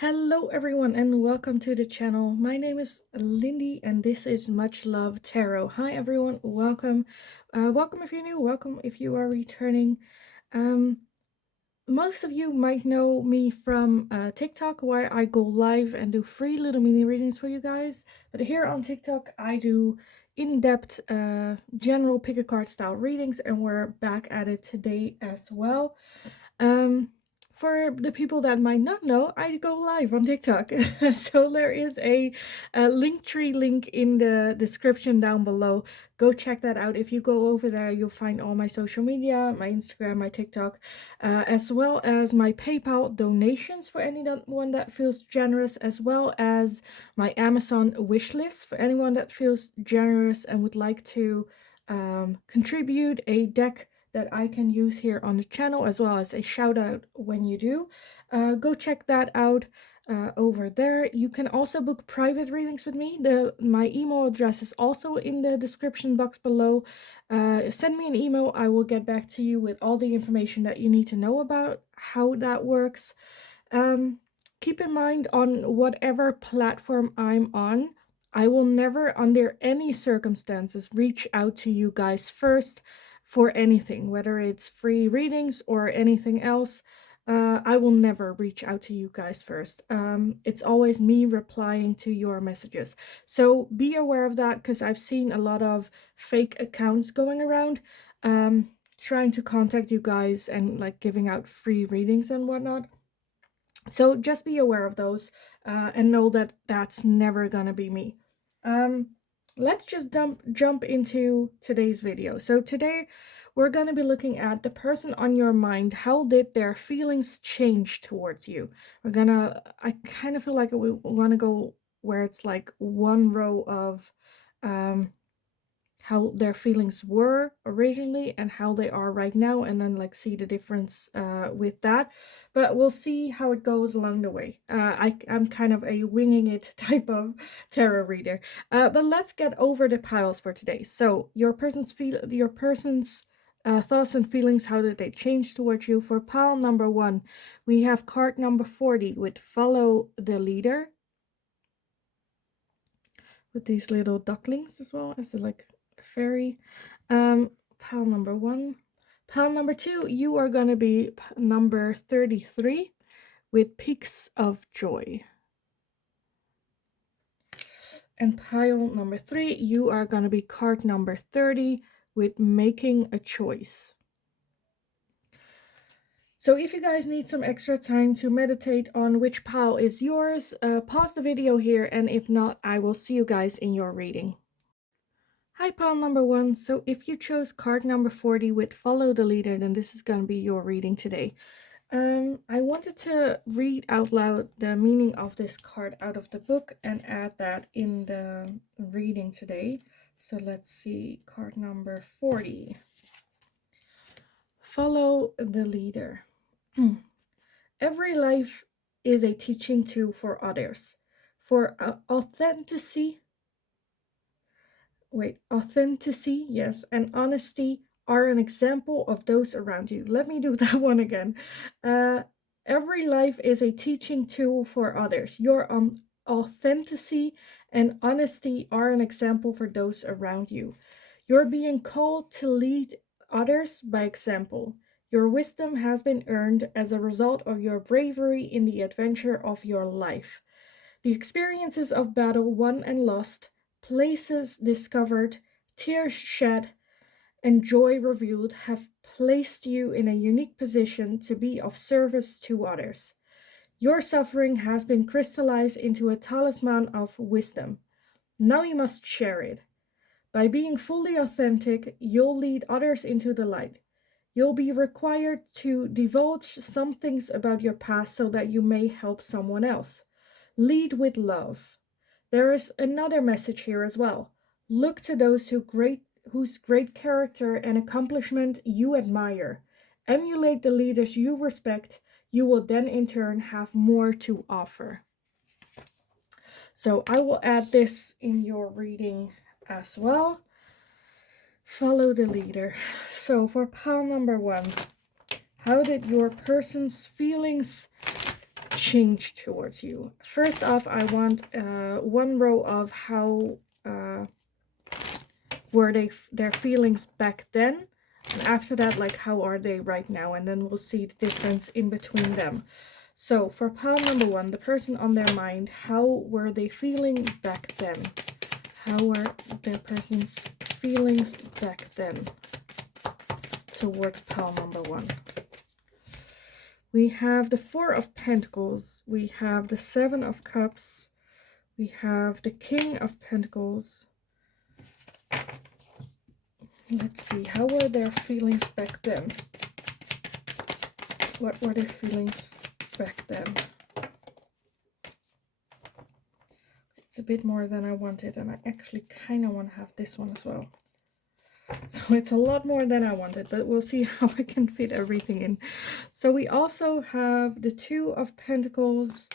Hello everyone and welcome to the channel. My name is Lindy and this is Much Love Tarot. Hi everyone, welcome. Welcome if you're new, welcome if you are returning. Um, Most of you might know me from TikTok, where I go live and do free little mini readings for you guys. But here on TikTok I do in-depth general pick a card style readings, and we're back at it today as well. Um, for the people that might not know, I go live on TikTok. So there is a Linktree link in the description down below. Go check that out. If you go over there, you'll find all my social media, my Instagram, my TikTok, as well as my PayPal donations for anyone that feels generous, as well as my Amazon wish list for anyone that feels generous and would like to contribute a deck that I can use here on the channel, as well as a shout out when you do. Go check that out over there. You can also book private readings with me. My email address is also in the description box below. Send me an email. I will get back to you with all the information that you need to know about how that works. Keep in mind, on whatever platform I'm on, I will never under any circumstances reach out to you guys first for anything, whether it's free readings or anything else. I will never reach out to you guys first. It's always me replying to your messages. So be aware of that, because I've seen a lot of fake accounts going around trying to contact you guys and like giving out free readings and whatnot. So just be aware of those and know that that's never gonna be me. Let's just jump into today's video. So today we're going to be looking at the person on your mind. How did their feelings change towards you? I kind of feel like we want to go where it's like one row of how their feelings were originally and how they are right now, and then like see the difference with that. But we'll see how it goes along the way. I'm kind of a winging it type of tarot reader. But let's get over the piles for today. So your person's thoughts and feelings, how did they change towards you? For pile number 1, we have card number 40 with follow the leader, with these little ducklings as well as like fairy. Pile number 1. Pile number 2, you are going to be number 33 with peaks of joy. And pile number 3, you are going to be card number 30 with making a choice. So if you guys need some extra time to meditate on which pile is yours, pause the video here, and if not, I will see you guys in your reading. Hi, pile number 1. So if you chose card number 40 with follow the leader, then this is going to be your reading today. I wanted to read out loud the meaning of this card out of the book and add that in the reading today. So let's see, card number 40. Follow the leader. Every life is a teaching tool for others. For authenticity, yes, and honesty are an example of those around you. Let me do that one again. Every life is a teaching tool for others. Your authenticity and honesty are an example for those around you. You're being called to lead others by example. Your wisdom has been earned as a result of your bravery in the adventure of your life. The experiences of battle won and lost, places discovered, tears shed, and joy revealed have placed you in a unique position to be of service to others. Your suffering has been crystallized into a talisman of wisdom. Now you must share it. By being fully authentic, you'll lead others into the light. You'll be required to divulge some things about your past so that you may help someone else. Lead with love. There is another message here as well. Look to those whose great character and accomplishment you admire. Emulate the leaders you respect. You will then in turn have more to offer. So I will add this in your reading as well. Follow the leader. So for pile number 1, how did your person's feelings change towards you. First off, I want one row of how were their feelings back then, and after that, like, how are they right now, and then we'll see the difference in between them. So for pile number 1, the person on their mind, how were they feeling back then? How were their person's feelings back then towards pile number 1? We have the 4 of Pentacles, we have the 7 of Cups, we have the King of Pentacles. Let's see, how were their feelings back then? What were their feelings back then? It's a bit more than I wanted, and I actually kind of want to have this one as well. So it's a lot more than I wanted, but we'll see how I can fit everything in. So we also have the 2 of Pentacles,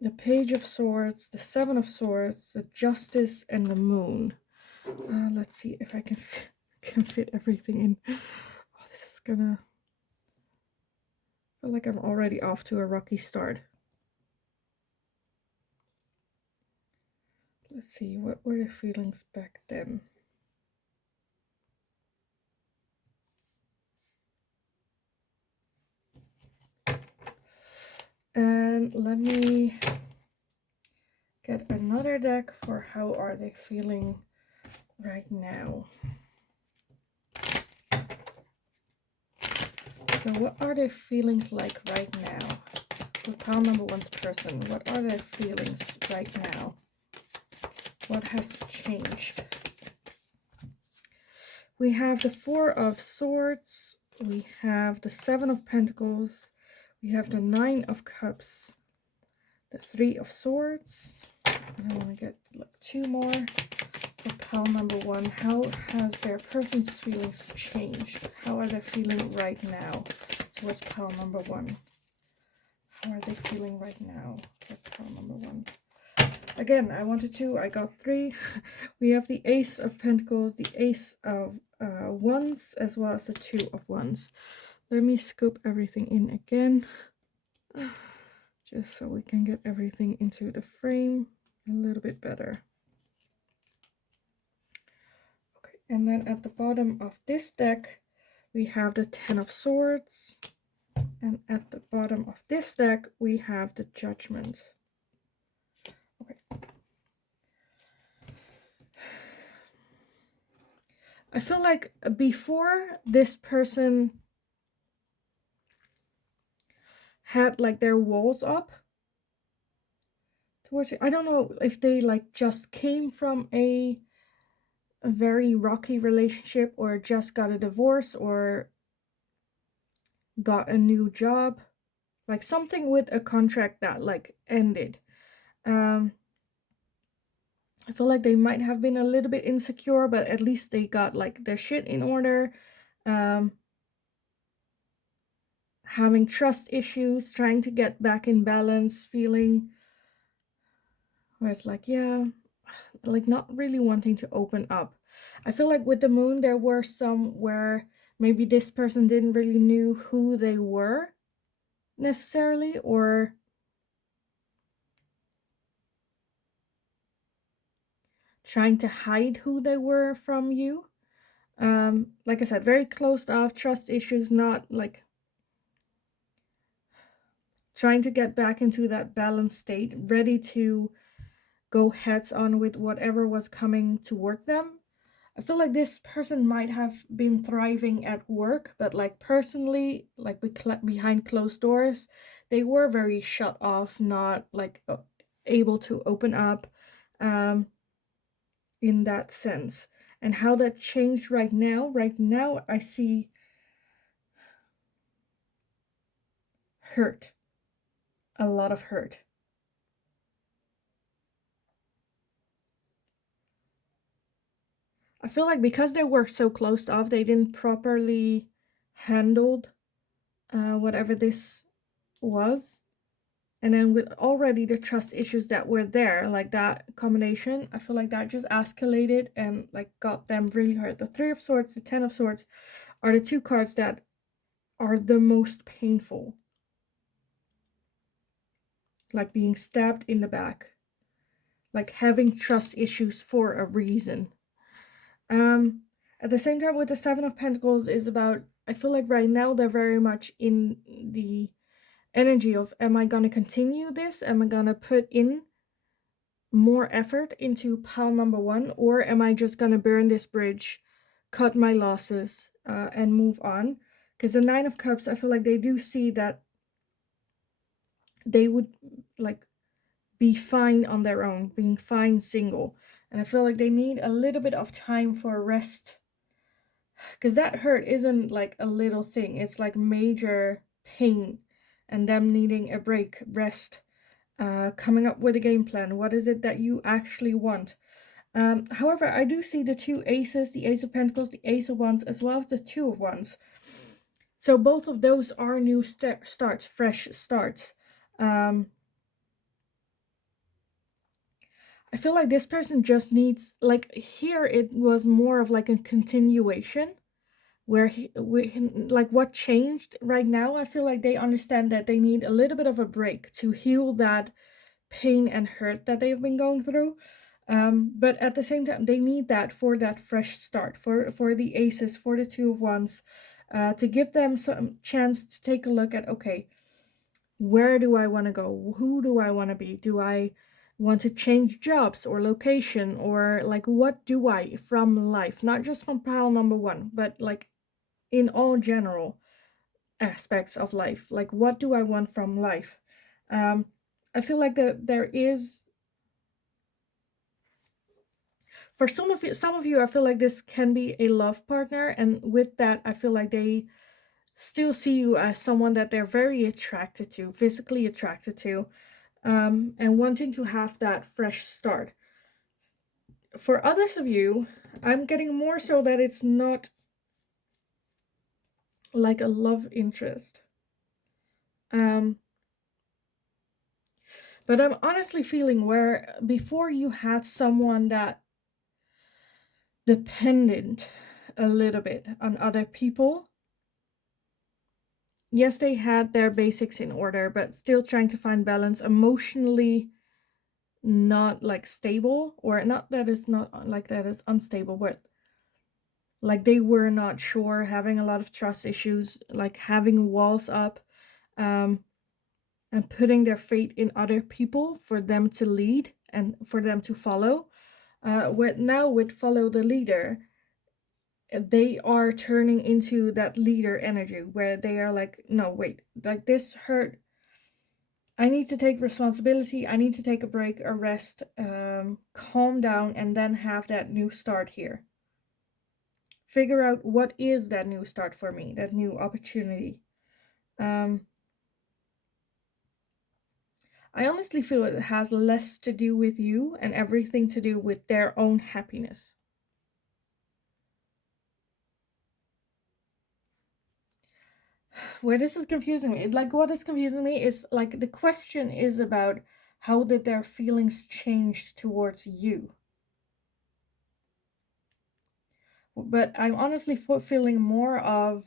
the Page of Swords, the 7 of Swords, the Justice, and the Moon. Let's see if I can fit everything in. Oh, this is gonna feel like I'm already off to a rocky start. Let's see, what were the feelings back then? And let me get another deck for how are they feeling right now. So what are their feelings like right now? For pile number 1's person, what are their feelings right now? What has changed? We have the 4 of Swords, we have the 7 of Pentacles, we have the 9 of Cups, the 3 of Swords, and I want to get like 2 more. For pile number 1, how has their person's feelings changed? How are they feeling right now towards pile number 1? How are they feeling right now for pile number 1? Again, I wanted 2, I got 3. We have the Ace of Pentacles, the Ace of Wands, as well as the 2 of Wands. Let me scoop everything in again, just so we can get everything into the frame a little bit better. Okay, and then at the bottom of this deck, we have the 10 of Swords, and at the bottom of this deck, we have the Judgment. Okay. I feel like before, this person had like their walls up towards you. I don't know if they like just came from a very rocky relationship, or just got a divorce, or got a new job, like something with a contract that like ended. I feel like they might have been a little bit insecure, but at least they got like their shit in order. Having trust issues, trying to get back in balance, feeling where it's like, yeah, like not really wanting to open up. I feel like with the Moon, there were some where maybe this person didn't really knew who they were necessarily, or trying to hide who they were from you. Like I said, very closed off, trust issues, not like trying to get back into that balanced state, ready to go heads on with whatever was coming towards them. I feel like this person might have been thriving at work, but like personally, like behind closed doors, they were very shut off, not like able to open up in that sense. And how that changed right now I see hurt, a lot of hurt. I feel like because they were so closed off, they didn't properly handled whatever this was. And then with already the trust issues that were there, like that combination, I feel like that just escalated and like got them really hurt. The 3 of Swords, the 10 of Swords are the 2 cards that are the most painful. like being stabbed in the back, like having trust issues for a reason. At the same time, with the Seven of Pentacles is about, I feel like right now they're very much in the energy of, am I going to continue this? Am I going to put in more effort into pile number one? Or am I just going to burn this bridge, cut my losses, and move on? Because the Nine of Cups, I feel like they do see that they would like be fine on their own, being fine single. And I feel like they need a little bit of time for rest. Because that hurt isn't like a little thing. It's like major pain and them needing a break, rest, coming up with a game plan. What is it that you actually want? However, I do see the two aces, the Ace of Pentacles, the Ace of Wands, as well as the Two of Wands. So both of those are new starts, fresh starts. I feel like this person just needs, like here it was more of like a continuation where like what changed right now. I feel like they understand that they need a little bit of a break to heal that pain and hurt that they've been going through. But at the same time, they need that for that fresh start, for the aces, for the Two of Wands, to give them some chance to take a look at, okay, where do I want to go? Who do I want to be? Do I want to change jobs or location, or like what do I from life? Not just from pile number one, but like in all general aspects of life. Like what do I want from life? I feel like there is, for some of you, I feel like this can be a love partner, and with that, I feel like they still see you as someone that they're very attracted to, physically attracted to, and wanting to have that fresh start. For others of you, I'm getting more so that it's not like a love interest. But I'm honestly feeling where before you had someone that dependent a little bit on other people. Yes, they had their basics in order, but still trying to find balance, emotionally not like stable, or not that it's not like that it's unstable, but like they were not sure, having a lot of trust issues, like having walls up, and putting their fate in other people for them to lead and for them to follow. With follow the leader, they are turning into that leader energy where they are like, no, wait, like this hurt. I need to take responsibility. I need to take a break, a rest, calm down, and then have that new start here. Figure out what is that new start for me, that new opportunity. I honestly feel it has less to do with you and everything to do with their own happiness. Where this is confusing me, like what is confusing me is like the question is about how did their feelings change towards you. But I'm honestly feeling more of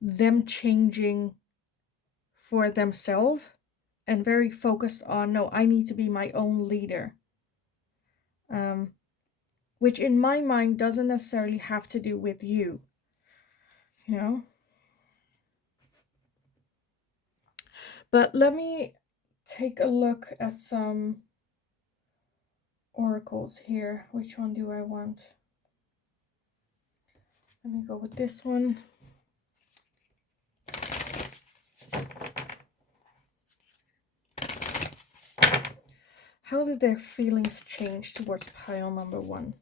them changing for themselves and very focused on, no, I need to be my own leader. Which in my mind doesn't necessarily have to do with you, you know? But let me take a look at some oracles here. Which one do I want? Let me go with this one. How did their feelings change towards pile number one?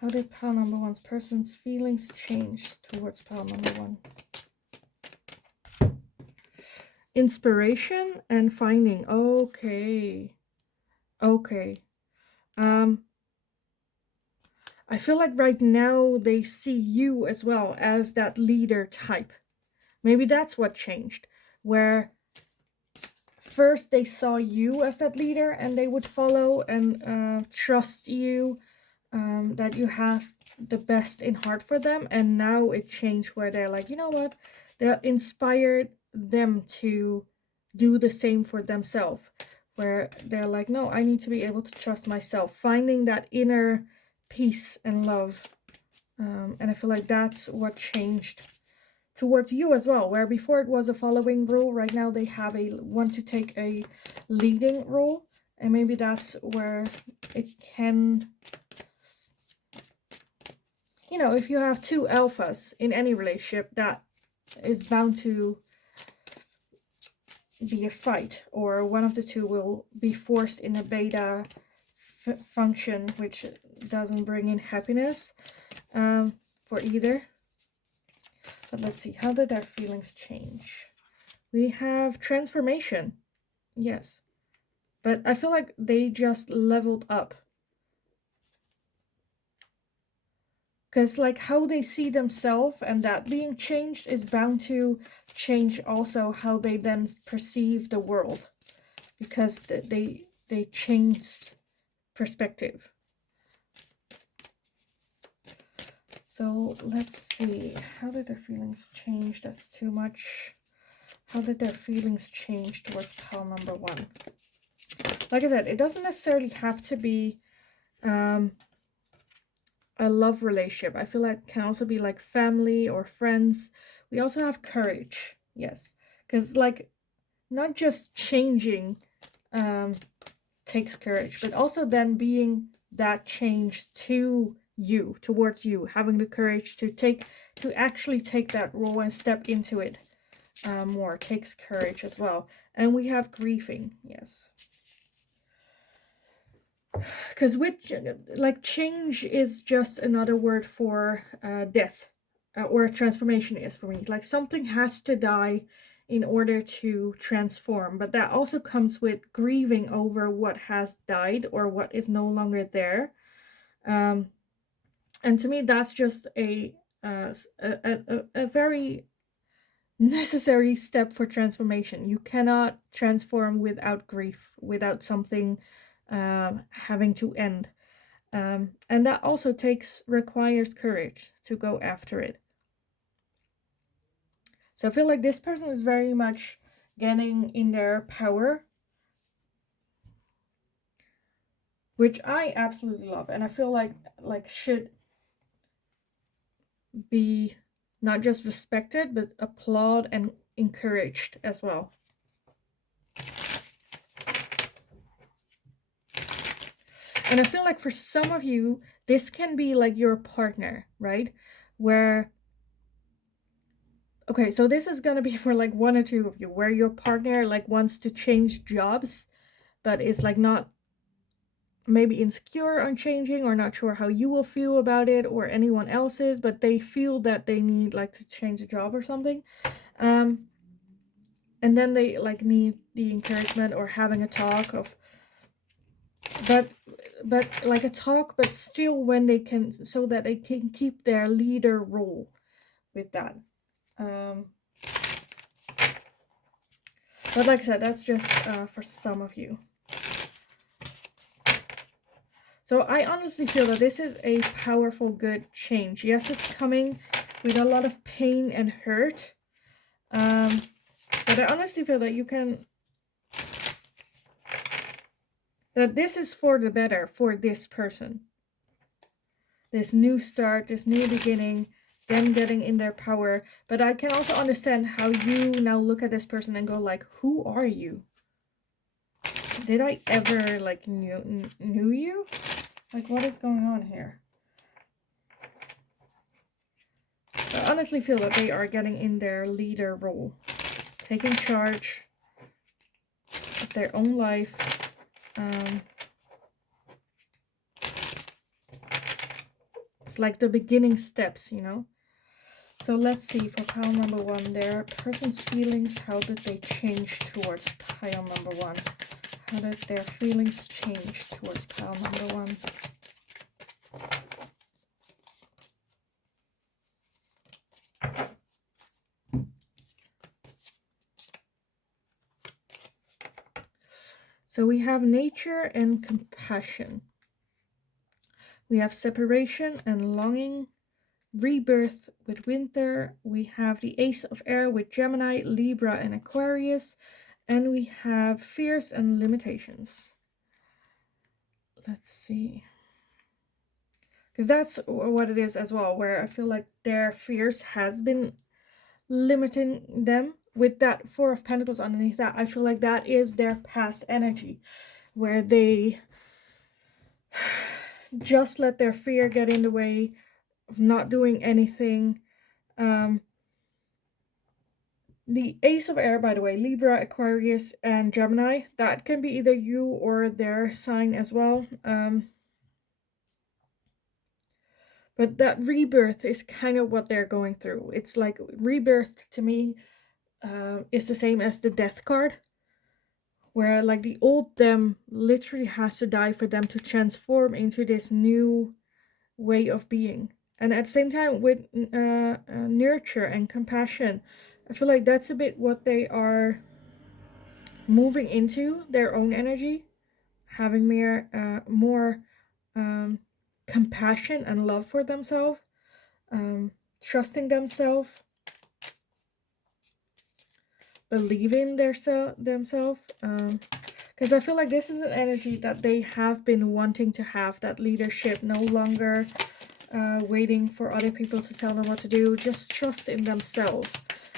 How did pile number one's person's feelings change towards pile number one? Inspiration and finding. Okay. Okay. I feel like right now they see you as well as that leader type. Maybe that's what changed. Where first they saw you as that leader and they would follow and trust you, that you have the best in heart for them. And now it changed where they're like, you know what? That inspired them to do the same for themselves, where they're like, no, I need to be able to trust myself, finding that inner peace and love. And I feel like that's what changed towards you as well, where before it was a following role, right now they have want to take a leading role. And maybe that's where it can, you know, if you have two alphas in any relationship, that is bound to be a fight, or one of the two will be forced in a beta function, which doesn't bring in happiness for either. But let's see, how did their feelings change? We have transformation. Yes. But I feel like they just leveled up. Because like how they see themselves and that being changed is bound to change also how they then perceive the world. Because they changed perspective. So let's see. How did their feelings change? That's too much. How did their feelings change towards pile number one? Like I said, it doesn't necessarily have to be a love relationship. I feel like it can also be like family or friends. We also have courage. Yes. Because like not just changing takes courage, but also then being that change to you, towards you, having the courage to actually take that role and step into it more takes courage as well. And we have grieving. Yes. Because which, like, change is just another word for death, or transformation is for me. Like, something has to die in order to transform, but that also comes with grieving over what has died or what is no longer there. And to me, that's just a very necessary step for transformation. You cannot transform without grief, without something having to end. And that also requires courage to go after it. So I feel like this person is very much getting in their power, which I absolutely love, and I feel like should be not just respected, but applauded and encouraged as well. And I feel like for some of you, this can be like your partner, right? Where, okay, so this is going to be for like one or two of you, where your partner like wants to change jobs, but is like not maybe insecure on changing, or not sure how you will feel about it or anyone else's, but they feel that they need like to change a job or something. And then they like need the encouragement or having a talk of, but like a talk, but still when they can, so that they can keep their leader role with that. But like I said, that's just for some of you. So I honestly feel that this is a powerful, good change. Yes, it's coming with a lot of pain and hurt. But I honestly feel that you can, that this is for the better for this person. This new start, this new beginning, them getting in their power. But I can also understand how you now look at this person and go like, who are you? Did I ever like knew you? Like, what is going on here? I honestly feel that they are getting in their leader role, taking charge of their own life. It's like the beginning steps, you know? So let's see, for pile number one, their person's feelings, how did they change towards pile number one? How did their feelings change towards pile number one? So we have nature and compassion. We have separation and longing, rebirth with winter. We have the Ace of Air with Gemini, Libra, and Aquarius. And we have fears and limitations. Let's see. Because that's what it is as well, where I feel like their fears has been limiting them. With that Four of Pentacles underneath that, I feel like that is their past energy, where they just let their fear get in the way of not doing anything. The Ace of Air, by the way, Libra, Aquarius, and Gemini, that can be either you or their sign as well. But that rebirth is kind of what they're going through. It's like rebirth to me is the same as the Death card, where like the old them literally has to die for them to transform into this new way of being. And at the same time, with nurture and compassion, I feel like that's a bit what they are moving into, their own energy, having more compassion and love for themselves, trusting themselves, believing themselves. Because I feel like this is an energy that they have been wanting to have, that leadership, no longer waiting for other people to tell them what to do, just trust in themselves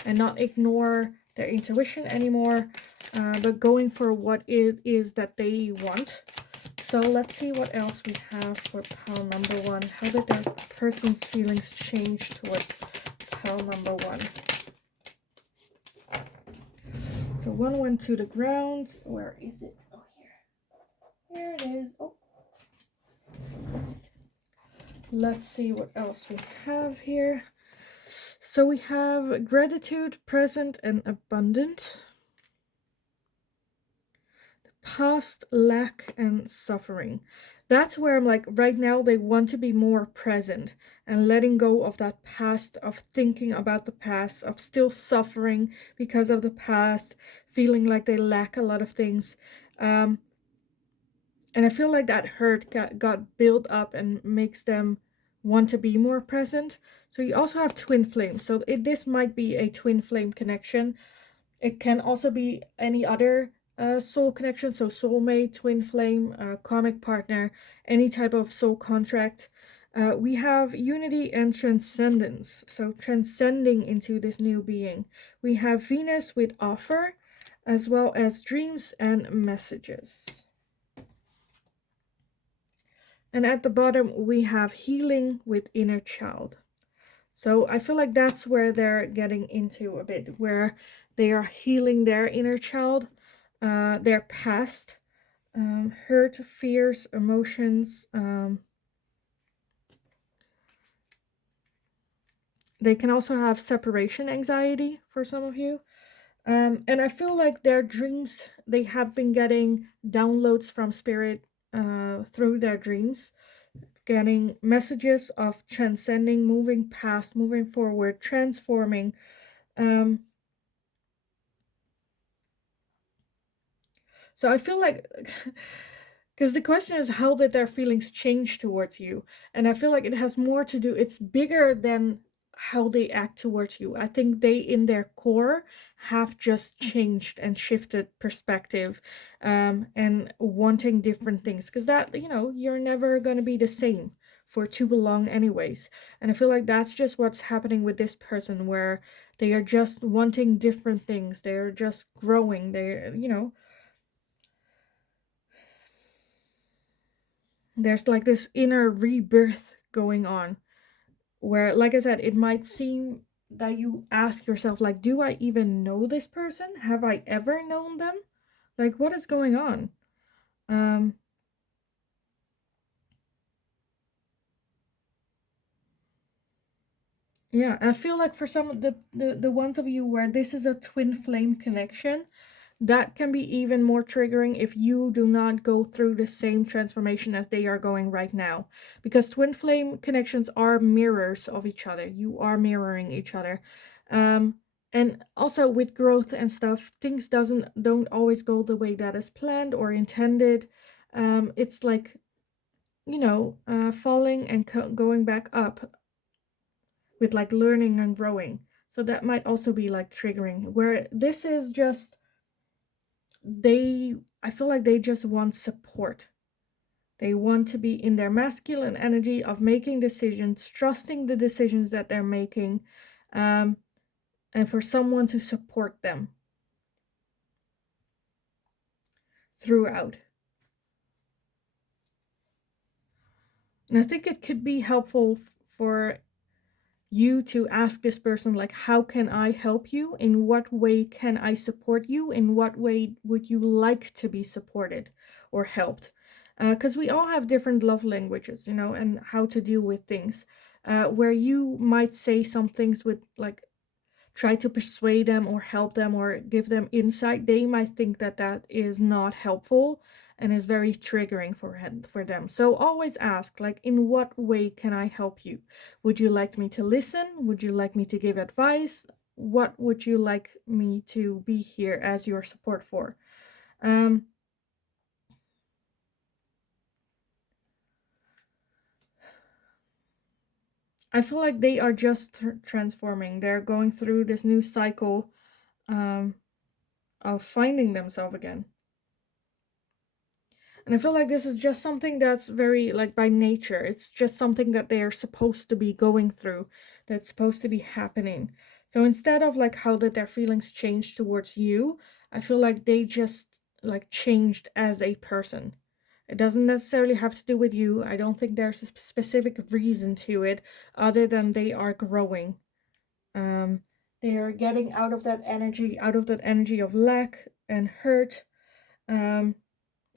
and not ignore their intuition anymore, but going for what it is that they want. So let's see what else we have for pile number one. How did that person's feelings change towards pile number one? So one went to the ground. Where is it? Oh, here. Here it is. Oh. Let's see what else we have here. So we have gratitude, present, and abundant. Past, lack, and suffering. That's where I'm like, right now they want to be more present and letting go of that past, of thinking about the past, of still suffering because of the past, feeling like they lack a lot of things. And I feel like that hurt got built up and makes them want to be more present. So you also have twin flames. So this might be a twin flame connection. It can also be any other soul connection, so soulmate, twin flame, karmic partner, any type of soul contract. We have unity and transcendence, so transcending into this new being. We have Venus with offer, as well as dreams and messages. And at the bottom, we have healing with inner child. So I feel like that's where they're getting into a bit, where they are healing their inner child, their past, hurt, fears, emotions. They can also have separation anxiety for some of you. And I feel like their dreams, they have been getting downloads from spirit through their dreams, getting messages of transcending, moving past, moving forward, transforming. So I feel like, because the question is, how did their feelings change towards you? And I feel like it has more to do, it's bigger than how they act towards you. I think they, in their core, have just changed and shifted perspective, and wanting different things. Because that, you're never going to be the same for too long anyways. And I feel like that's just what's happening with this person, where they are just wanting different things. They're just growing. They're, there's like this inner rebirth going on, where, like I said, it might seem that you ask yourself, like, do I even know this person? Have I ever known them? Like, what is going on? Yeah, and I feel like for some of the ones of you where this is a twin flame connection, that can be even more triggering if you do not go through the same transformation as they are going right now. Because twin flame connections are mirrors of each other. You are mirroring each other. And also with growth and stuff, things don't always go the way that is planned or intended. It's like, falling and going back up with like learning and growing. So that might also be like triggering, where this is just I feel like they just want support. They want to be in their masculine energy of making decisions, trusting the decisions that they're making, and for someone to support them throughout. And I think it could be helpful for you to ask this person, like, how can I help you? In what way can I support you? In what way would you like to be supported or helped? Because we all have different love languages, and how to deal with things. Where you might say some things with, like, try to persuade them or help them or give them insight, they might think that that is not helpful and is very triggering for them. So always ask, like, in what way can I help you? Would you like me to listen? Would you like me to give advice? What would you like me to be here as your support for? I feel like they are just transforming. They're going through this new cycle of finding themselves again. And I feel like this is just something that's very, like, by nature. It's just something that they are supposed to be going through, that's supposed to be happening. So instead of, like, how did their feelings change towards you, I feel like they just, like, changed as a person. It doesn't necessarily have to do with you. I don't think there's a specific reason to it other than they are growing. They are getting out of that energy of lack and hurt,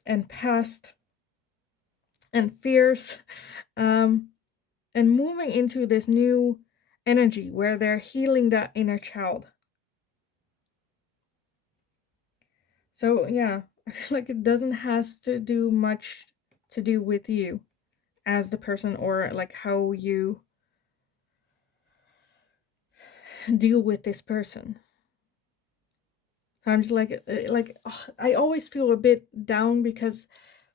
and past and fears, and moving into this new energy where they're healing that inner child. So yeah, I feel like it doesn't has to do much to do with you as the person, or like how you deal with this person. So I'm just like I always feel a bit down because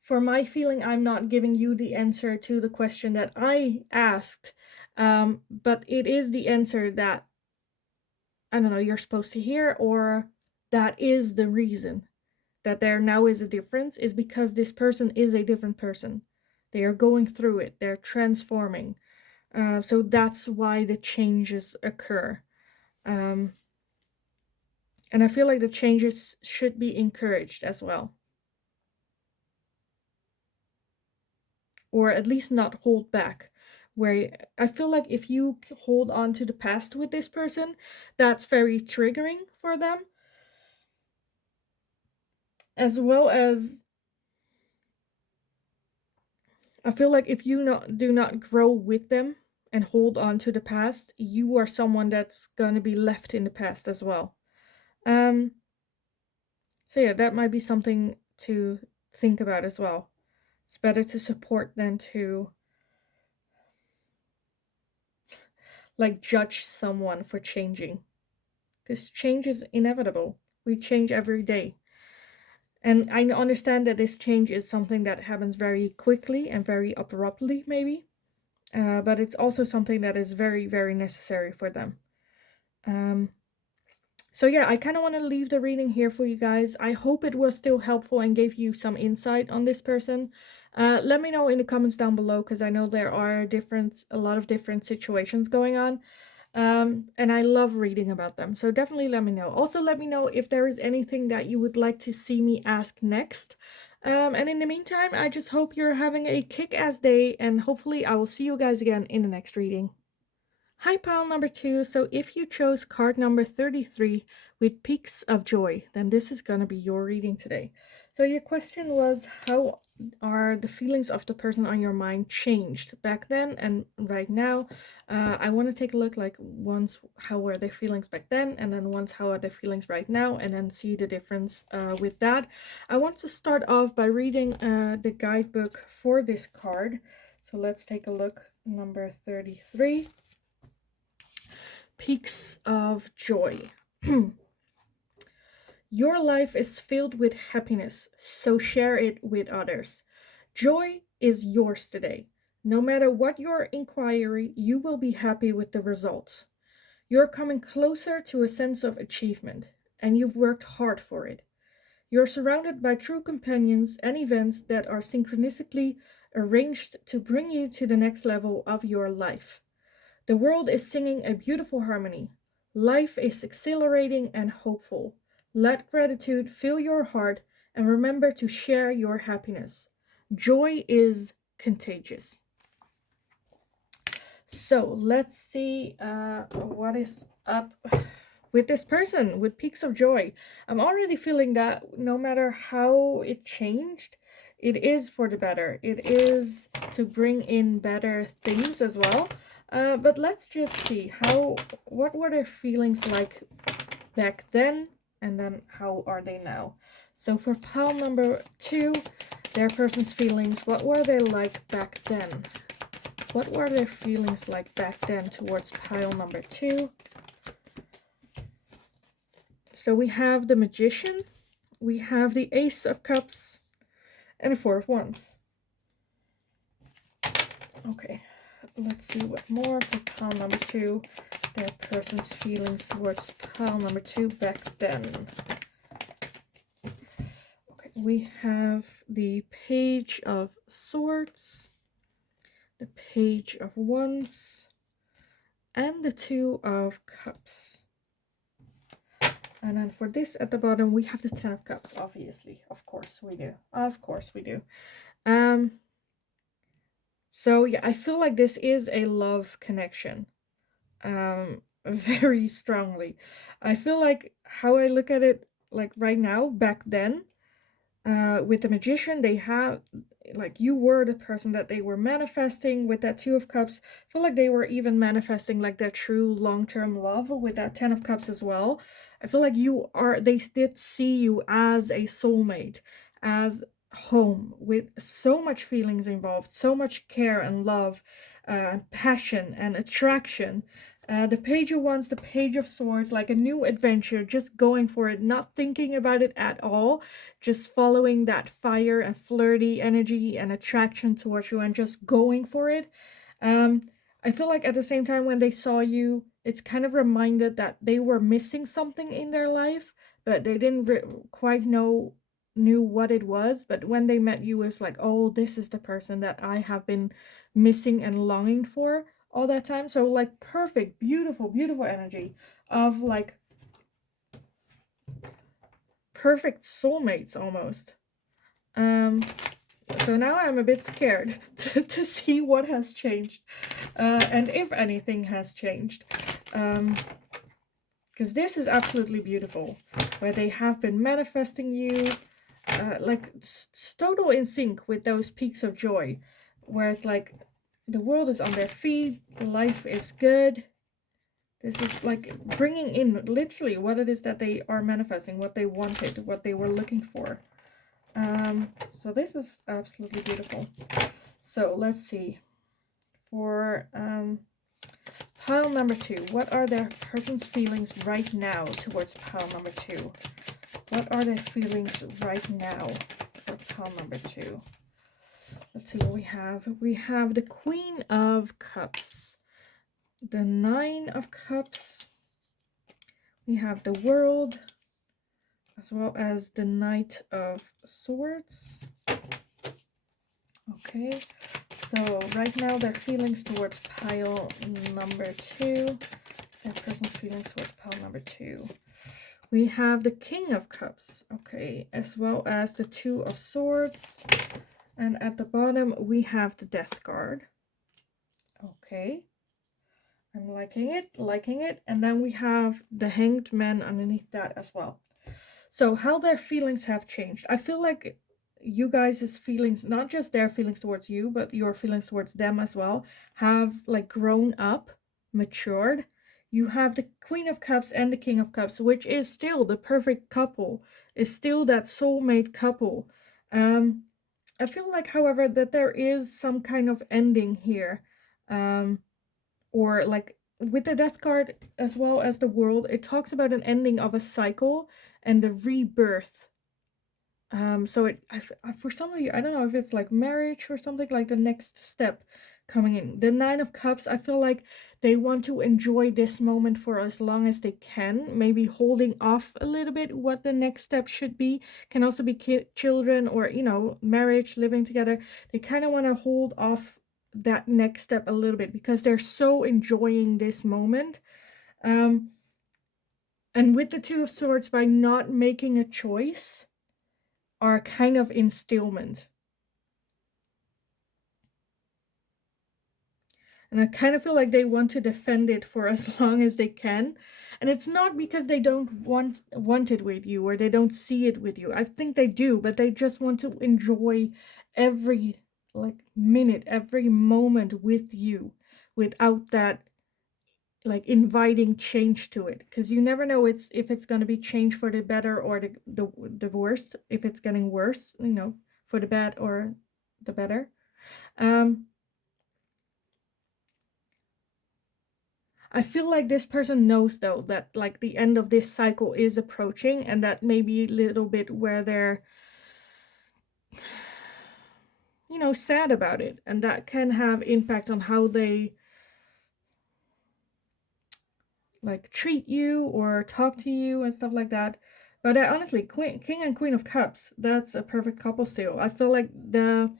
for my feeling, I'm not giving you the answer to the question that I asked, but it is the answer that, I don't know, you're supposed to hear, or that is the reason that there now is a difference, is because this person is a different person. They are going through it, they're transforming. So that's why the changes occur. And I feel like the changes should be encouraged as well. Or at least not hold back. Where I feel like if you hold on to the past with this person, that's very triggering for them. As well as, I feel like if you do not grow with them and hold on to the past, you are someone that's going to be left in the past as well. So yeah, that might be something to think about as well. It's better to support than to, like, judge someone for changing. Because change is inevitable. We change every day. And I understand that this change is something that happens very quickly and very abruptly, maybe. But it's also something that is very, very necessary for them. So yeah, I kind of want to leave the reading here for you guys. I hope it was still helpful and gave you some insight on this person. Let me know in the comments down below, because I know there are a lot of different situations going on. And I love reading about them. So definitely let me know. Also, let me know if there is anything that you would like to see me ask next. And in the meantime, I just hope you're having a kick-ass day, and hopefully I will see you guys again in the next reading. Hi, pile number 2. So if you chose card number 33 with Peaks of Joy, then this is going to be your reading today. So your question was, how are the feelings of the person on your mind changed back then and right now? I want to take a look, like, once how were their feelings back then, and then once how are their feelings right now, and then see the difference with that. I want to start off by reading the guidebook for this card. So let's take a look. Number 33. Peaks of Joy. Your life is filled with happiness, so share it with others. Joy is yours today. No matter what your inquiry, you will be happy with the results. You're coming closer to a sense of achievement, and you've worked hard for it. You're surrounded by true companions and events that are synchronistically arranged to bring you to the next level of your life. The world is singing a beautiful harmony. Life is exhilarating and hopeful. Let gratitude fill your heart and remember to share your happiness. Joy is contagious. So let's see what is up with this person with peaks of joy. I'm already feeling that no matter how it changed, it is for the better. It is to bring in better things as well. But let's just see what were their feelings like back then, and then how are they now. So for pile number 2, their person's feelings, what were they like back then? What were their feelings like back then towards pile number 2? So we have the Magician, we have the Ace of Cups, and the Four of Wands. Okay, let's see what more for pile number 2. Their person's feelings towards pile number 2 back then. Okay, we have the Page of Swords, the Page of Wands, and the Two of Cups. And then for this at the bottom, we have the Ten of Cups, obviously. Of course we do. Of course we do. So yeah, I feel like this is a love connection. Very strongly. I feel like how I look at it, like right now, back then, with the Magician, they have, like, you were the person that they were manifesting with that Two of Cups. I feel like they were even manifesting like their true long-term love with that Ten of Cups as well. I feel like they did see you as a soulmate, as home, with so much feelings involved, so much care and love, passion and attraction. The Page of Wands, the Page of Swords, like a new adventure, just going for it, not thinking about it at all, just following that fire and flirty energy and attraction towards you and just going for it. I feel like at the same time when they saw you, it's kind of reminded that they were missing something in their life, but they didn't quite knew what it was. But when they met you, it's like, oh, this is the person that I have been missing and longing for all that time. So like perfect, beautiful, beautiful energy of like perfect soulmates almost. So now I'm a bit scared to see what has changed, and if anything has changed, because this is absolutely beautiful, where they have been manifesting you, like total in sync with those peaks of joy, where it's like the world is on their feet, life is good. This is like bringing in literally what it is that they are manifesting, what they wanted, what they were looking for. So this is absolutely beautiful. So let's see. For pile number 2, what are their person's feelings right now towards pile number 2? What are their feelings right now for pile number 2? Let's see what we have. We have the Queen of Cups, the Nine of Cups, we have the World, as well as the Knight of Swords. Okay, so right now their feelings towards pile number 2. Their person's feelings towards pile number 2. We have the King of Cups, okay, as well as the Two of Swords. And at the bottom we have the Death card. Okay, I'm liking it. And then we have the Hanged Man underneath that as well. So how their feelings have changed. I feel like you guys' feelings, not just their feelings towards you, but your feelings towards them as well, have like grown up, matured. You have the Queen of Cups and the King of Cups, which is still the perfect couple, is still that soulmate couple. I feel like, however, that there is some kind of ending here. Or like with the Death card as well as the World, it talks about an ending of a cycle and the rebirth. So for some of you, I don't know if it's like marriage or something, like the next step. coming in. The Nine of Cups, I feel like they want to enjoy this moment for as long as they can, maybe holding off a little bit what the next step should be. Can also be children or, you know, marriage, living together. They kind of want to hold off that next step a little bit because they're so enjoying this moment. And with the Two of Swords, by not making a choice, are kind of in stillment. And I kind of feel like they want to defend it for as long as they can. And it's not because they don't want it with you or they don't see it with you. I think they do, but they just want to enjoy every minute, every moment with you without that inviting change to it, because you never know if it's going to be change for the better or the worst, if it's getting worse, you know, for the bad or the better. I feel like this person knows though that like the end of this cycle is approaching, and that maybe a little bit where they're, you know, sad about it, and that can have impact on how they like treat you or talk to you and stuff like that. But honestly, King and Queen of Cups, that's a perfect couple still. I feel like the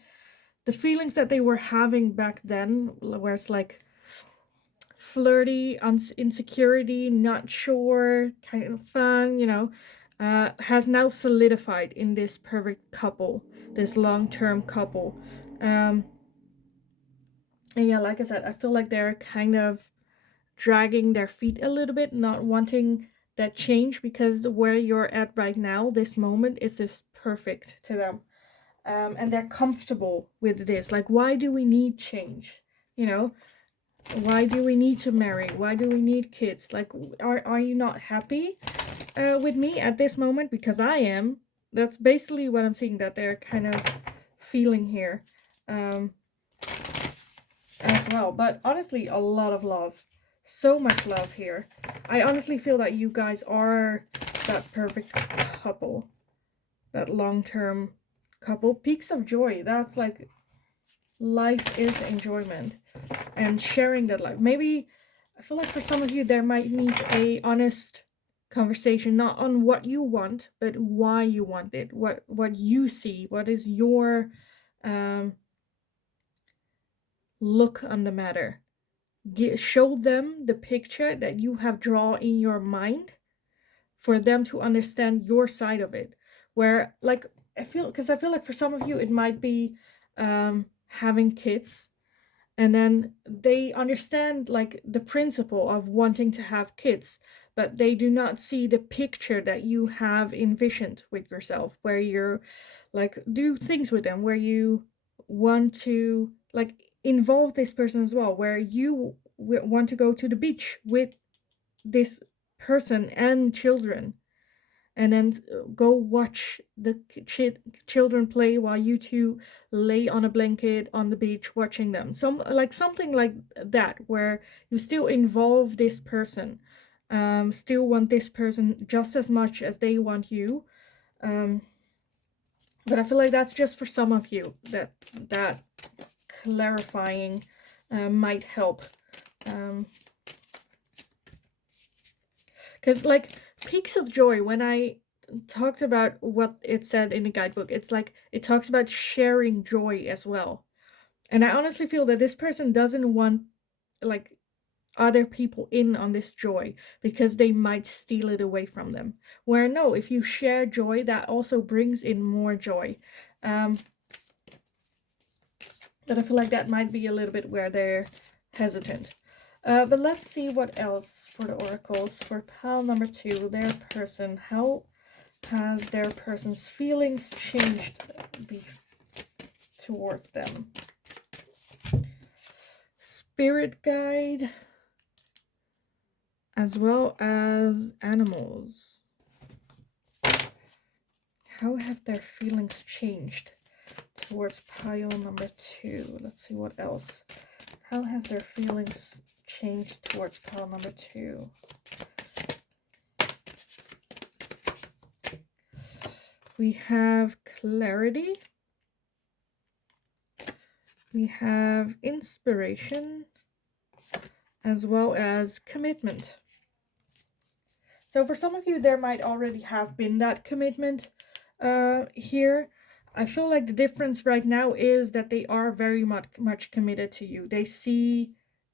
feelings that they were having back then, where it's like flirty, insecurity, not sure, kind of fun, you know, has now solidified in this perfect couple, this long-term couple. And yeah, like I said, I feel like they're kind of dragging their feet a little bit, not wanting that change, because where you're at right now, this moment is just perfect to them. And they're comfortable with this. Like, why do we need change? You know, why do we need to marry? Why do we need kids? Like, are you not happy with me at this moment? Because I am. That's basically what I'm seeing, that they're kind of feeling here as well. But honestly, a lot of love. So much love here. I honestly feel that you guys are that perfect couple. That long-term couple. Peaks of joy. That's like, life is enjoyment. And sharing that life. Maybe, I feel like for some of you, there might need a honest conversation, not on what you want, but why you want it. What you see. What is your look on the matter. Show them the picture that you have drawn in your mind for them to understand your side of it. Where, like, I feel like for some of you it might be having kids, and then they understand like the principle of wanting to have kids, but they do not see the picture that you have envisioned with yourself, where you're like do things with them, where you want to like involve this person as well, where you want to go to the beach with this person and children, and then go watch the children play while you two lay on a blanket on the beach watching them. Something like that, where you still involve this person, still want this person just as much as they want you. But I feel like that's just for some of you, that clarifying might help. Because like peaks of joy, when I talked about what it said in the guidebook, it's like it talks about sharing joy as well. And I honestly feel that this person doesn't want like other people in on this joy, because they might steal it away from them. Where no, if you share joy, that also brings in more joy. But I feel like that might be a little bit where they're hesitant. But let's see what else for the oracles. For pile number 2, their person. How has their person's feelings changed towards them? Spirit guide, as well as animals. How have their feelings changed towards pile number 2? Let's see what else. How has their feelings changed towards pile number 2? We have clarity, We have inspiration as well as commitment. So for some of you, there might already have been that commitment here. I feel like the difference right now is that they are very much committed to you. They see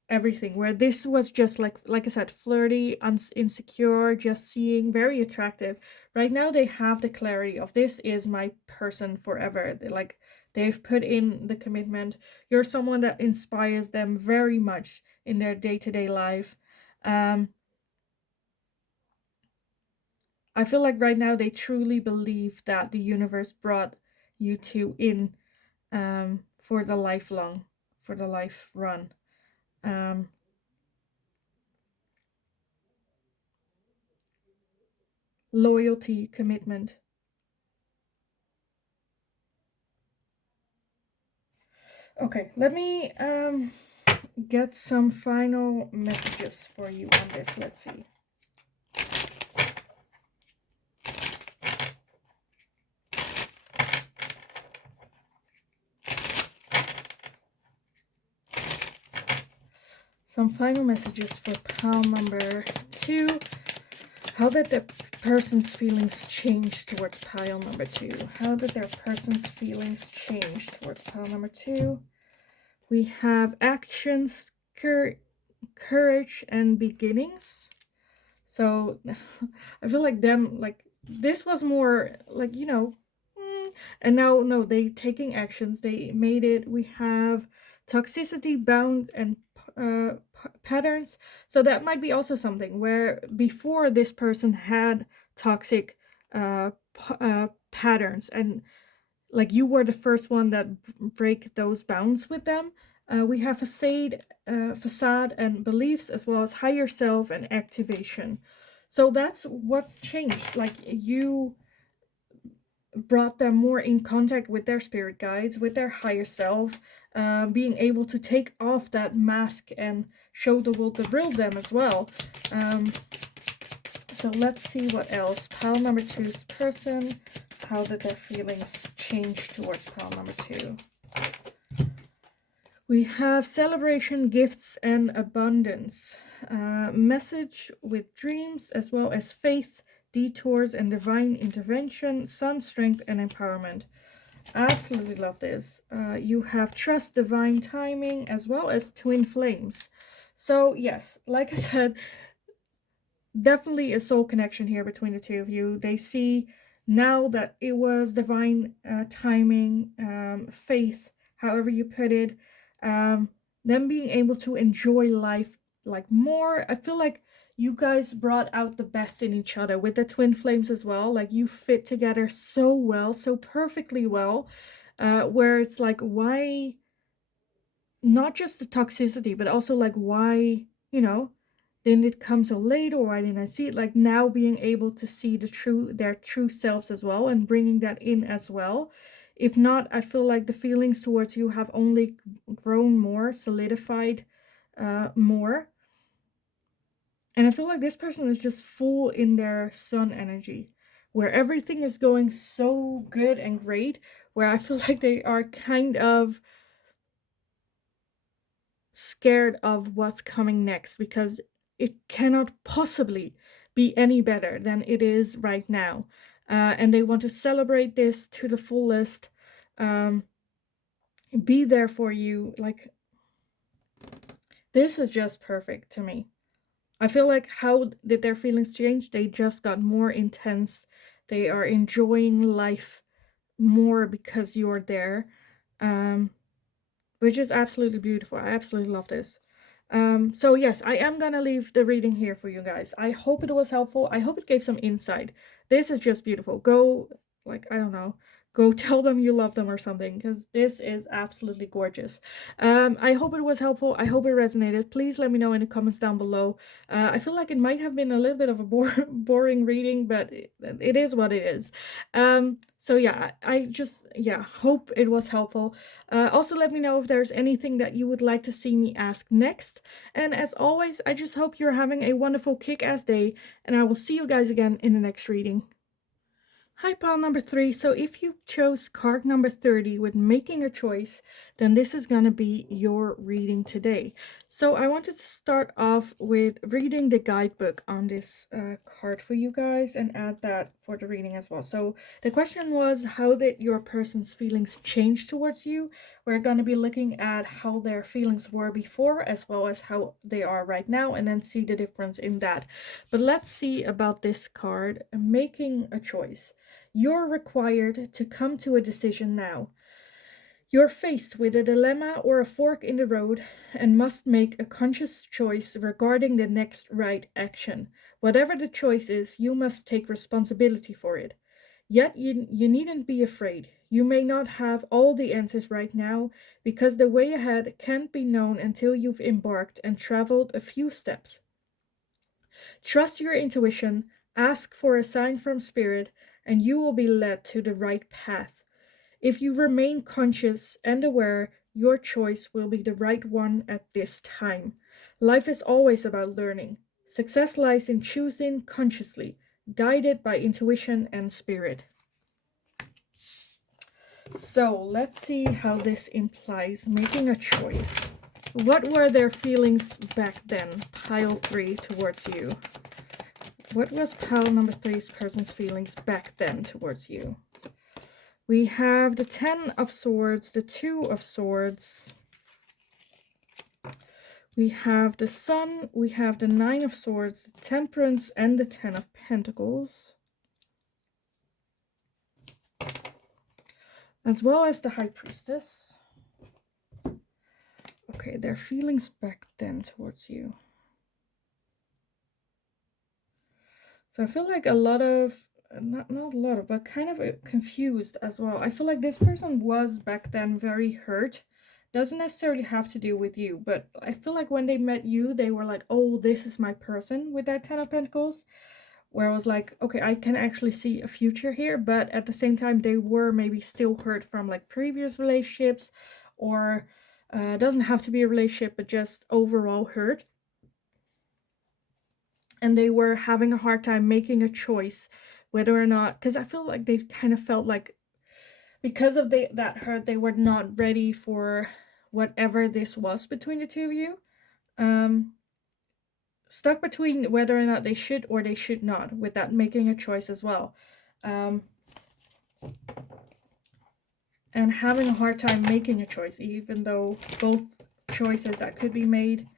everything, where this was just like I said, flirty, insecure, just seeing, very attractive. Right now they have the clarity of, this is my person forever. They've put in the commitment. You're someone that inspires them very much in their day-to-day life. I feel like right now they truly believe that the universe brought you two in for the lifelong, for the life run. Loyalty, commitment. Okay, let me get some final messages for you on this. Let's see. Some final messages for pile number 2. How did the person's feelings change towards pile number 2? How did their person's feelings change towards pile number 2? We have actions, courage, and beginnings. So I feel like this was more like, and now, no, they taking actions. They made it. We have toxicity, bounds, and patterns. So that might be also something where before this person had toxic patterns, and like you were the first one that break those bounds with them. We have facade and beliefs, as well as higher self and activation. So that's what's changed. Like, you brought them more in contact with their spirit guides, with their higher self, being able to take off that mask and show the world the real them as well. So let's see what else. Pile number 2's person. How did their feelings change towards pile number 2? We have celebration, gifts, and abundance. Message with dreams, as well as faith, detours, and divine intervention, sun, strength, and empowerment. Absolutely love this. You have trust, divine timing, as well as twin flames. So yes, like I said, definitely a soul connection here between the two of you. They see now that it was divine timing, faith, however you put it, them being able to enjoy life like more. I feel like you guys brought out the best in each other with the twin flames as well. Like, you fit together so well, so perfectly well, where it's like, why not just the toxicity, but also like, why, didn't it come so late, or why didn't I see it? Like, now being able to see their true selves as well, and bringing that in as well. If not, I feel like the feelings towards you have only grown more, solidified more. And I feel like this person is just full in their sun energy, where everything is going so good and great, where I feel like they are kind of scared of what's coming next, because it cannot possibly be any better than it is right now. And they want to celebrate this to the fullest, be there for you. Like, this is just perfect to me. I feel like, how did their feelings change? They just got more intense. They are enjoying life more because you're there, which is absolutely beautiful. I absolutely love this. So yes, I am gonna leave the reading here for you guys. I hope it was helpful. I hope it gave some insight. This is just beautiful. Go, like, I don't know, go tell them you love them or something, because this is absolutely gorgeous. I hope it was helpful. I hope it resonated. Please let me know in the comments down below. I feel like it might have been a little bit of a boring reading, but it is what it is. So yeah, I just, hope it was helpful. Also, let me know if there's anything that you would like to see me ask next. And as always, I just hope you're having a wonderful kick-ass day, and I will see you guys again in the next reading. Hi, pile number 3. So if you chose card number 30 with making a choice, then this is going to be your reading today. So I wanted to start off with reading the guidebook on this card for you guys and add that for the reading as well. So the question was, how did your person's feelings change towards you? We're going to be looking at how their feelings were before as well as how they are right now, and then see the difference in that. But let's see about this card, making a choice. You're required to come to a decision now. You're faced with a dilemma or a fork in the road and must make a conscious choice regarding the next right action. Whatever the choice is, you must take responsibility for it. Yet you needn't be afraid. You may not have all the answers right now because the way ahead can't be known until you've embarked and traveled a few steps. Trust your intuition, ask for a sign from spirit, and you will be led to the right path. If you remain conscious and aware, your choice will be the right one at this time. Life is always about learning. Success lies in choosing consciously, guided by intuition and spirit. So let's see how this implies making a choice. What were their feelings back then, pile 3, towards you? What was pile number 3's person's feelings back then towards you? We have the 10 of Swords, the 2 of Swords. We have the Sun, we have the 9 of Swords, the Temperance, and the 10 of Pentacles. As well as the High Priestess. Okay, their feelings back then towards you. So I feel like a lot of, not a lot of, but kind of confused as well. I feel like this person was back then very hurt. Doesn't necessarily have to do with you, but I feel like when they met you, they were like, oh, this is my person, with that 10 of Pentacles. Where I was like, okay, I can actually see a future here, but at the same time, they were maybe still hurt from like previous relationships, or doesn't have to be a relationship, but just overall hurt. And they were having a hard time making a choice whether or not, because I feel like they kind of felt like because of that hurt, they were not ready for whatever this was between the two of you. Stuck between whether or not they should or they should not, with that making a choice as well. And having a hard time making a choice, even though both choices that could be made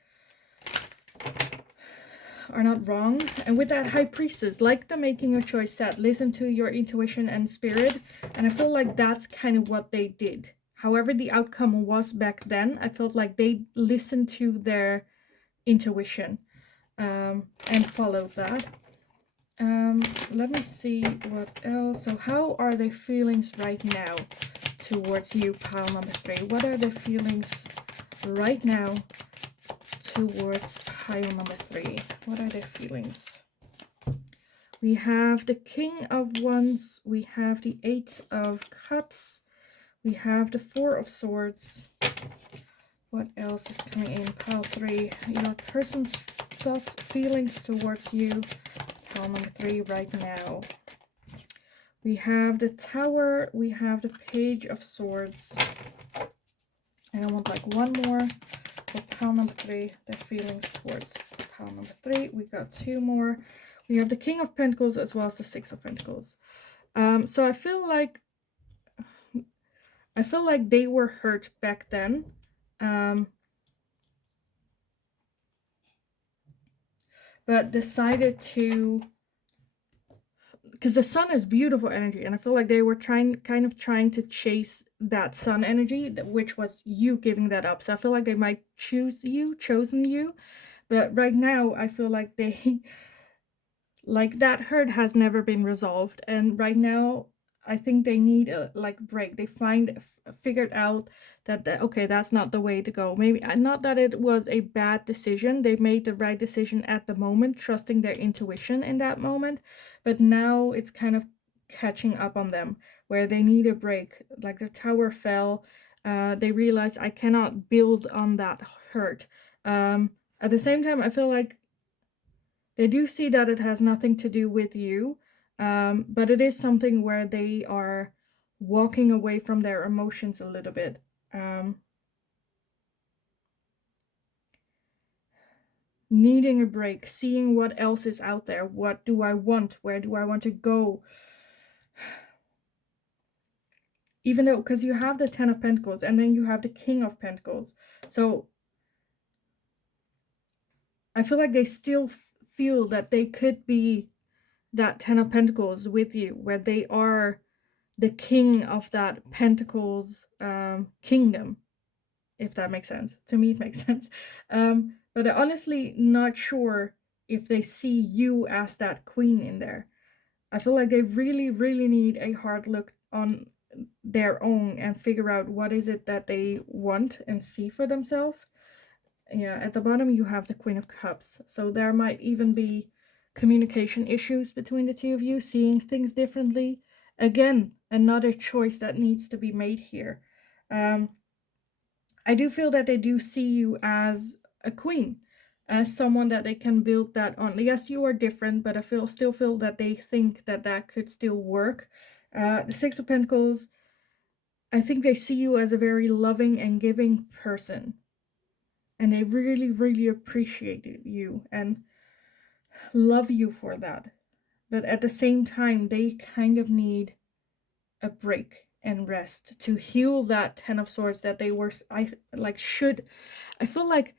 are not wrong. And with that High Priestess, like the making a choice set, listen to your intuition and spirit. And I feel like that's kind of what they did. However the outcome was back then, I felt like they listened to their intuition and followed that. Let me see what else. So how are their feelings right now towards you, pile number 3? What are their feelings right now towards pile number 3? What are their feelings? We have the King of Wands, we have the 8 of Cups, we have the 4 of Swords. What else is coming in? Pile 3. Your person's thoughts, feelings towards you, pile number 3 right now. We have the Tower, we have the Page of Swords. And I want like one more for pile number 3, their feelings towards pile number 3. We got 2 more. We have the King of Pentacles as well as the 6 of Pentacles. So I feel like they were hurt back then. But decided to, because the sun is beautiful energy, and I feel like they were trying to chase that sun energy, which was you giving that up. So I feel like they might chosen you, but right now I feel like they like that hurt has never been resolved, and right now I think they need a break. They figured out that okay, that's not the way to go. Maybe not that it was a bad decision. They made the right decision at the moment, trusting their intuition in that moment, but now it's kind of catching up on them, where they need a break. Like the tower fell, they realized I cannot build on that hurt. At the same time, I feel like they do see that it has nothing to do with you. But it is something where they are walking away from their emotions a little bit. Needing a break, seeing what else is out there. What do I want? Where do I want to go? Even though, because you have the 10 of Pentacles and then you have the King of Pentacles. So I feel like they still feel that they could be that 10 of Pentacles with you, where they are the king of that Pentacles kingdom, if that makes sense. To me, it makes sense. But I'm honestly not sure if they see you as that queen in there. I feel like they really, really need a hard look on their own and figure out what is it that they want and see for themselves. Yeah, at the bottom you have the Queen of Cups. So there might even be communication issues between the two of you, seeing things differently. Again, another choice that needs to be made here. I do feel that they do see you as a queen, as someone that they can build that on. Yes, you are different, but I still feel that they think that that could still work. The Six of Pentacles, I think they see you as a very loving and giving person. And they really, really appreciate you and love you for that. But at the same time, they kind of need a break and rest to heal that 10 of Swords that they were, I feel like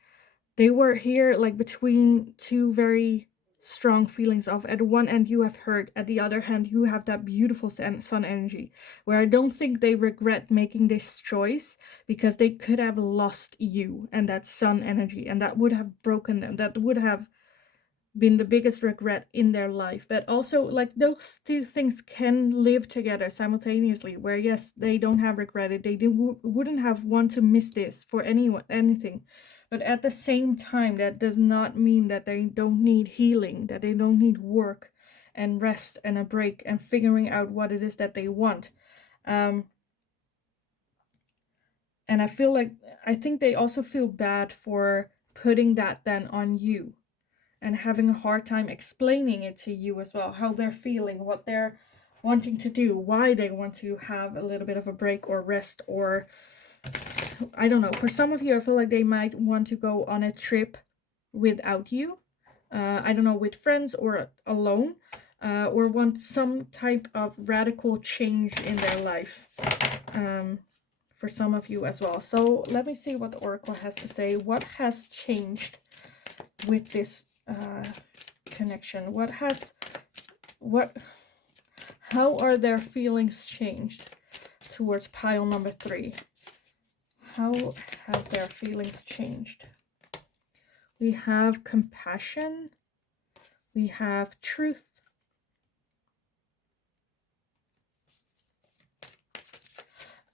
they were here like between two very strong feelings of, at one end you have hurt, at the other hand you have that beautiful sun energy, where I don't think they regret making this choice, because they could have lost you and that sun energy, and that would have broken them. That would have been the biggest regret in their life. But also, like, those two things can live together simultaneously, where yes, they don't have regretted, they wouldn't have want to miss this for anything, but at the same time, that does not mean that they don't need healing, that they don't need work and rest and a break and figuring out what it is that they want. And I think they also feel bad for putting that then on you, and having a hard time explaining it to you as well, how they're feeling, what they're wanting to do, why they want to have a little bit of a break or rest, or I don't know. For some of you, I feel like they might want to go on a trip without you. I don't know, with friends or alone, or want some type of radical change in their life. For some of you as well. So let me see what the Oracle has to say. What has changed with this connection? How are their feelings changed towards pile number 3? How have their feelings changed? We have compassion. We have truth.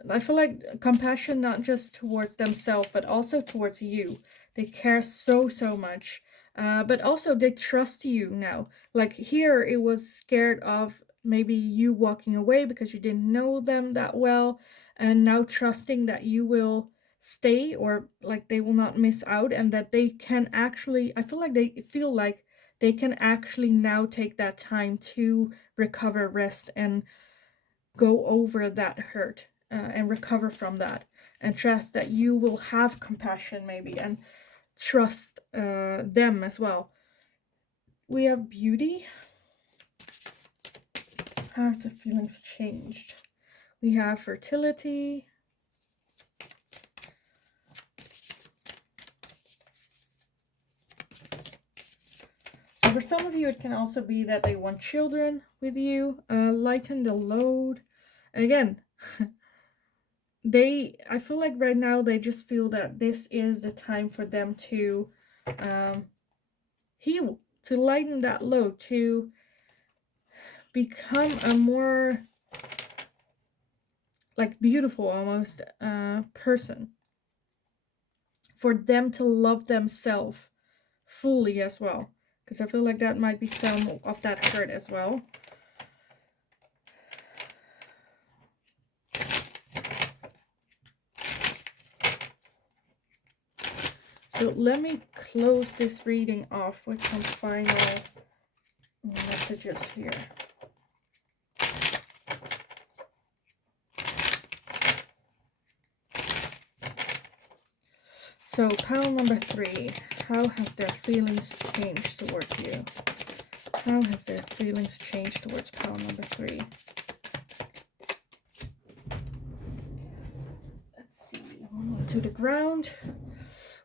I feel like compassion, not just towards themselves, but also towards you. They care so much. But also they trust you now. Like here, it was scared of maybe you walking away because you didn't know them that well. And now trusting that you will stay, or like they will not miss out, and that they can actually, I feel like they can actually now take that time to recover, rest, and go over that hurt, and recover from that, and trust that you will have compassion maybe, and trust them as well. We have beauty. How have the feelings changed? We have fertility. So for some of you, it can also be that they want children with you. Lighten the load. Again, I feel like right now they just feel that this is the time for them to heal, to lighten that load, to become a more like beautiful almost person, for them to love themselves fully as well, because I feel like that might be some of that hurt as well. So let me close this reading off with some final messages here. So pile number 3, how has their feelings changed towards you? How has their feelings changed towards pile number 3? Let's see, to the ground.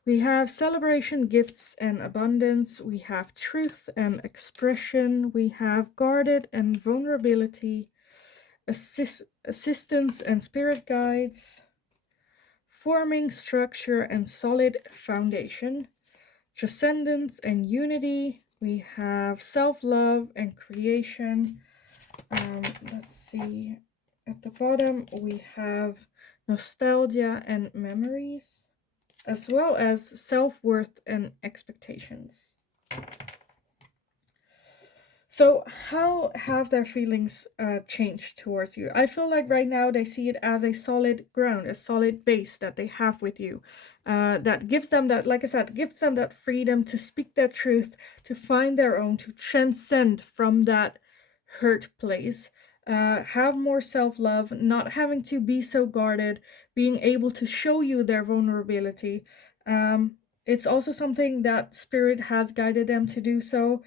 We have celebration, gifts, and abundance. We have truth and expression. We have guarded and vulnerability, assistance and spirit guides, forming structure and solid foundation, transcendence and unity. We have self-love and creation. Let's see. At the bottom, we have nostalgia and memories, as well as self-worth and expectations. So how have their feelings changed towards you? I feel like right now they see it as a solid ground, a solid base that they have with you. That gives them that, like I said, gives them that freedom to speak their truth, to find their own, to transcend from that hurt place. Have more self-love, not having to be so guarded, being able to show you their vulnerability. It's also something that Spirit has guided them to do so.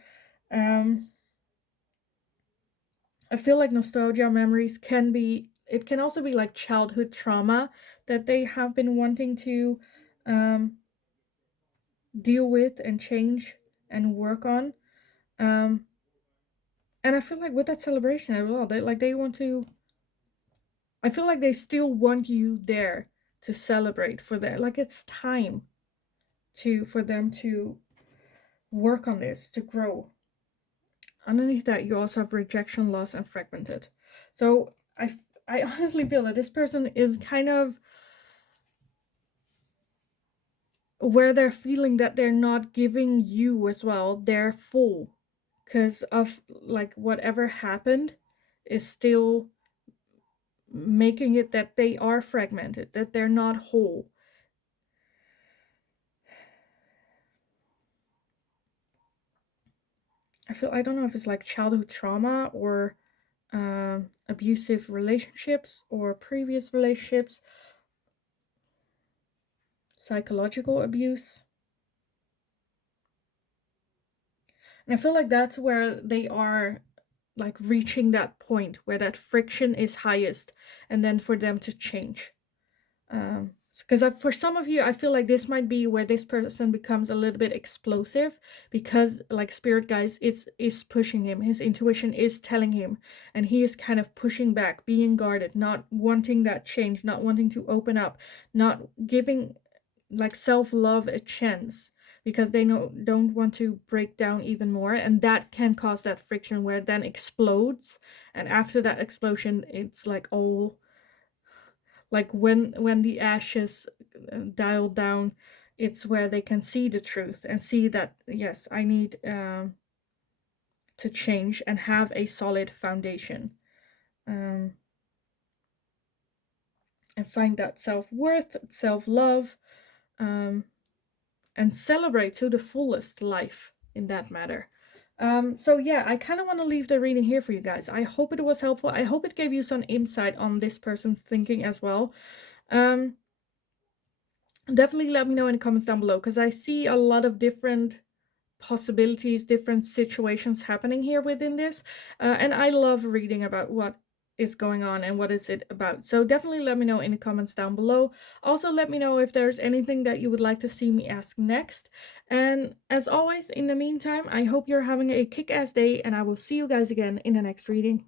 I feel like nostalgia memories can be, it can also be like childhood trauma that they have been wanting to deal with and change and work on. And I feel like with that celebration as well, they want to, I feel like they still want you there to celebrate for that. Like it's time for them to work on this, to grow. Underneath that, you also have rejection, loss, and fragmented. So I honestly feel that this person is kind of where they're feeling that they're not giving you as well their full, because of like whatever happened is still making it that they are fragmented, that they're not whole. I don't know if it's like childhood trauma or abusive relationships or previous relationships, psychological abuse. And I feel like that's where they are like reaching that point where that friction is highest, and then for them to change. Because for some of you, I feel like this might be where this person becomes a little bit explosive, because like spirit guys, is pushing him, his intuition is telling him, and he is kind of pushing back, being guarded, not wanting that change, not wanting to open up, not giving like self-love a chance, because they don't want to break down even more, and that can cause that friction where it then explodes. And after that explosion, it's like all like when the ashes dial down, it's where they can see the truth and see that yes, I need to change and have a solid foundation, and find that self-worth, self-love, and celebrate to the fullest life in that matter. So yeah, I kind of want to leave the reading here for you guys. I hope it was helpful. I hope it gave you some insight on this person's thinking as well. Definitely let me know in the comments down below, because I see a lot of different possibilities, different situations happening here within this. And I love reading about what is going on and what is it about. So definitely let me know in the comments down below. Also, let me know if there's anything that you would like to see me ask next. And as always, in the meantime, I hope you're having a kick-ass day, and I will see you guys again in the next reading.